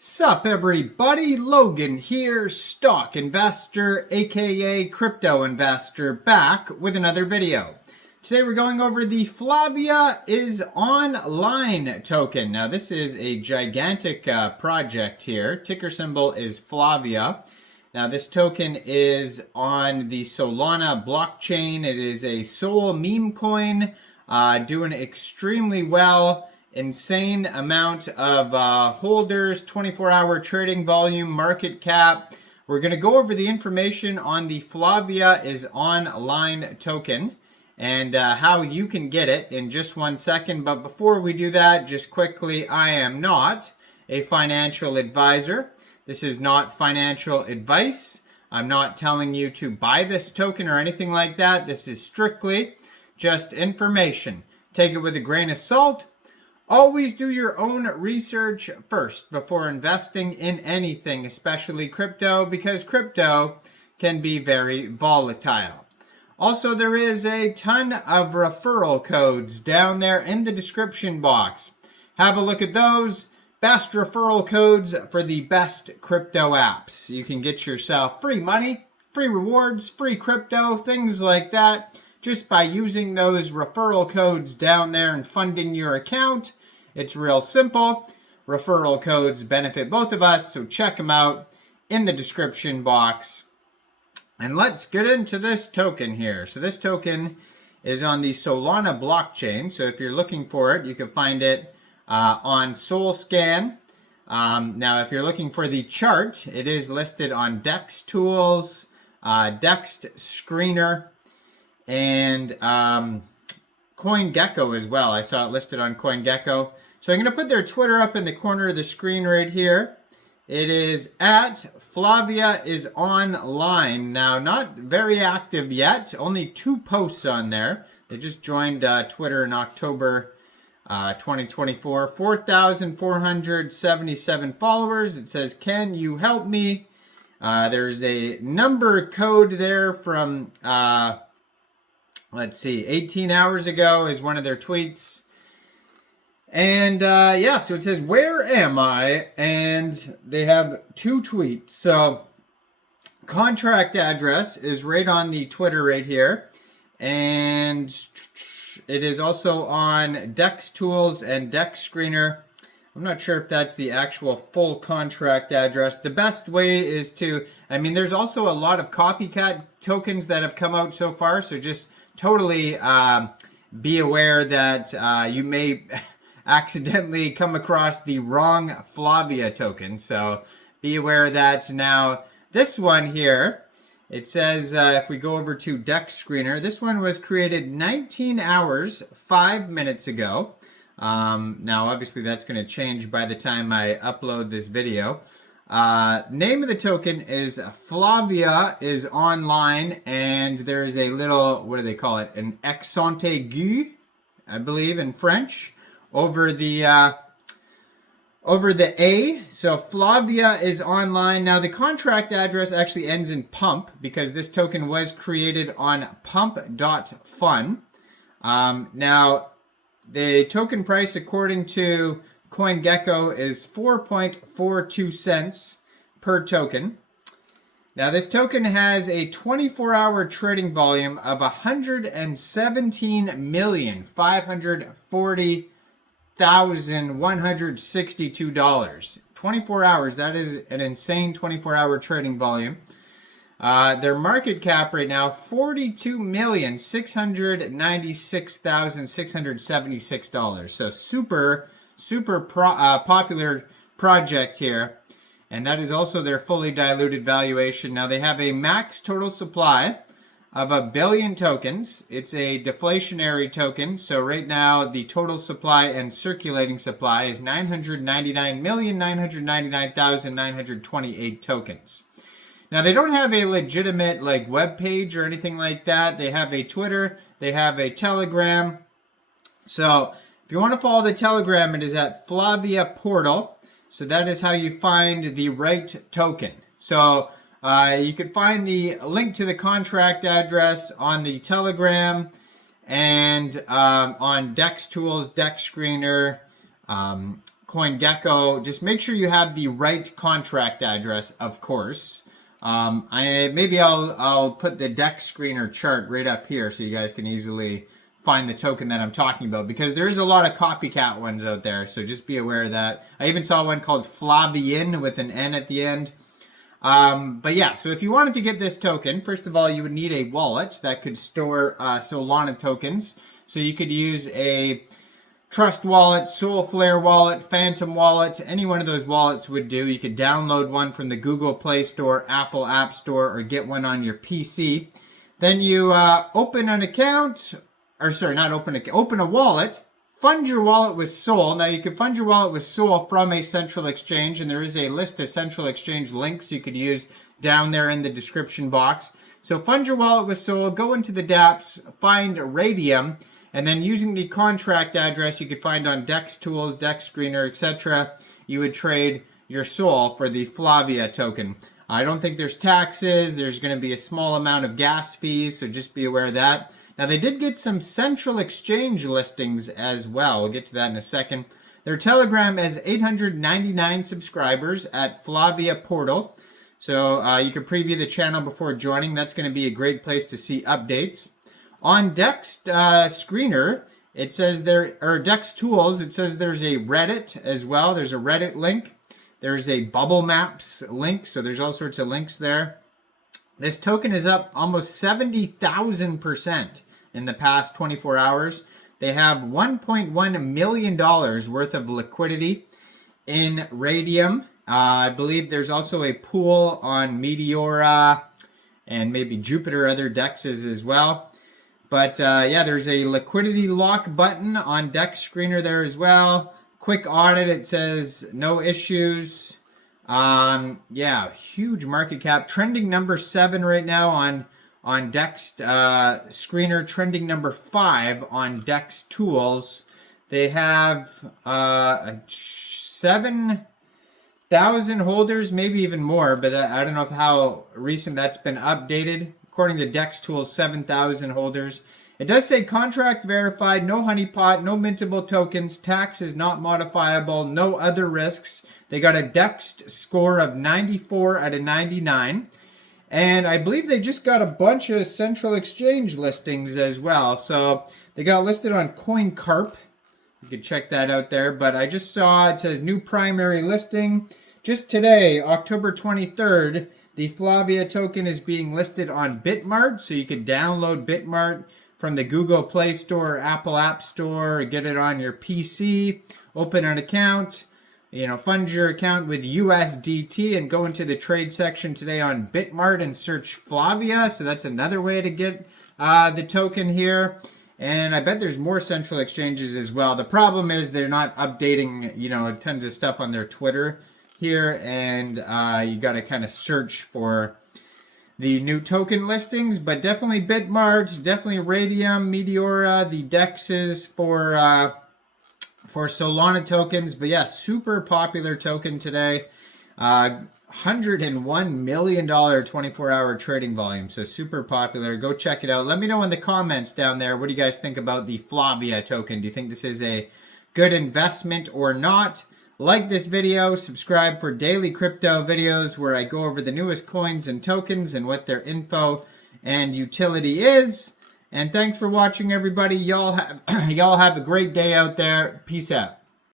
Sup everybody, Logan here, stock investor aka crypto investor, back with another video. Today we're going over the Flavia is online token. Now this is a gigantic project here. Ticker symbol is Flavia. Now this token is on the Solana blockchain. It is a Sol meme coin, doing extremely well. Insane amount of holders, 24-hour trading volume, market cap. We're going to go over the information on the Flavia is online token and how you can get it in just 1 second. But before we do that, just quickly, I am not a financial advisor. This is not financial advice. I'm not telling you to buy this token or anything like that. This is strictly just information. Take it with a grain of salt. Always do your own research first before investing in anything, especially crypto, because crypto can be very volatile. Also, there is a ton of referral codes down there in the description box. Have a look at those. Best referral codes for the best crypto apps. You can get yourself free money, free rewards, free crypto, things like that, just by using those referral codes down there and funding your account. It's real simple. Referral codes benefit both of us, so check them out in the description box. And let's get into this token here. So this token is on the Solana blockchain. So if you're looking for it, you can find it on SolScan. Now, if you're looking for the chart, it is listed on DEX Tools, DEX Screener, and CoinGecko as well. I saw it listed on CoinGecko. So I'm going to put their Twitter up in the corner of the screen right here. It is at Flavia is online. Now, not very active yet. Only 2 posts on there. They just joined Twitter in October 2024. 4,477 followers. It says, "Can you help me?" There's a number code there from, let's see, 18 hours ago is one of their tweets. And yeah, so it says, "Where am I?" And they have 2 tweets. So contract address is right on the Twitter right here. And it is also on DEX Tools and DEX Screener. I'm not sure if that's the actual full contract address. The best way is to, there's also a lot of copycat tokens that have come out so far. So just totally be aware that you may accidentally come across the wrong Flavia token. So be aware of that. Now, this one here, it says, if we go over to DEX Screener, this one was created 19 hours, 5 minutes ago. Now, obviously, that's going to change by the time I upload this video. Name of the token is Flavia is online, and there is a little, what do they call it? An accent aigu, I believe, in French, over the A. So Flavia is online. Now the contract address actually ends in pump because this token was created on pump.fun. Now the token price according to CoinGecko is 4.42 cents per token. Now this token has a 24-hour trading volume of $117,540,162. 24 hours, that is an insane 24-hour trading volume. Their market cap right now, $42,696,676. So super popular project here. And that is also their fully diluted valuation. Now they have a max total supply of 1 billion tokens. It's a deflationary token. So right now the total supply and circulating supply is 999,999,928 tokens. Now they don't have a legitimate web page or anything like that. They have a Twitter, they have a Telegram. So if you want to follow the Telegram, it is at Flavia Portal. So that is how you find the right token. So you can find the link to the contract address on the Telegram and on DEX Tools, DEX Screener, CoinGecko. Just make sure you have the right contract address, of course. I'll put the DEX screener chart right up here so you guys can easily find the token that I'm talking about, because there's a lot of copycat ones out there, so just be aware of that. I even saw one called Flavian with an N at the end. But yeah, so if you wanted to get this token, first of all, you would need a wallet that could store Solana tokens. So you could use a Trust Wallet, Soulflare Wallet, Phantom Wallet, any one of those wallets would do. You could download one from the Google Play Store, Apple App Store, or get one on your PC. Then you open an account, or sorry, not open an account, open a wallet, fund your wallet with Sol. Now you can fund your wallet with Sol from a central exchange, and there is a list of central exchange links you could use down there in the description box. So fund your wallet with Sol, go into the dApps, find Raydium, and then using the contract address you could find on DEX Tools, DEX Screener, etc., you would trade your Sol for the Flavia token. I don't think there's taxes. There's going to be a small amount of gas fees, so just be aware of that. Now, they did get some central exchange listings as well. We'll get to that in a second. Their Telegram has 899 subscribers at Flavia Portal. So you can preview the channel before joining. That's going to be a great place to see updates. On DEX Screener, it says there, or DEX Tools, it says there's a Reddit as well. There's a Reddit link. There's a Bubble Maps link. So there's all sorts of links there. This token is up almost 70,000% in the past 24 hours. They have $1.1 million worth of liquidity in Raydium. I believe there's also a pool on Meteora and maybe Jupiter, other DEXs as well. But yeah, there's a liquidity lock button on DEX Screener there as well. Quick audit, it says no issues. Yeah, huge market cap. Trending number 7 right now on DEX Screener. Trending number 5 on DEX Tools. They have 7,000 holders, maybe even more, but I don't know how recent that's been updated. According to DEX Tools, 7,000 holders. It does say contract verified, no honeypot, no mintable tokens, tax is not modifiable, no other risks. They got a DEX score of 94 out of 99. And I believe they just got a bunch of central exchange listings as well. So they got listed on CoinCarp. You can check that out there. But I just saw it says new primary listing. Just today, October 23rd, the Flavia token is being listed on Bitmart. So you can download Bitmart from the Google Play Store or Apple App Store, or get it on your PC, open an account, fund your account with USDT and go into the trade section today on Bitmart and search Flavia. So that's another way to get the token here. And I bet there's more central exchanges as well. The problem is they're not updating, tons of stuff on their Twitter here. And you got to kind of search for the new token listings, but definitely Bitmart, definitely Raydium, Meteora, the DEXs for Solana tokens. But yeah, super popular token today. $101 million 24-hour trading volume. So super popular. Go check it out. Let me know in the comments down there. What do you guys think about the Flavia token? Do you think this is a good investment or not? Like this video, subscribe for daily crypto videos where I go over the newest coins and tokens and what their info and utility is. And thanks for watching, everybody. Y'all have a great day out there. Peace out.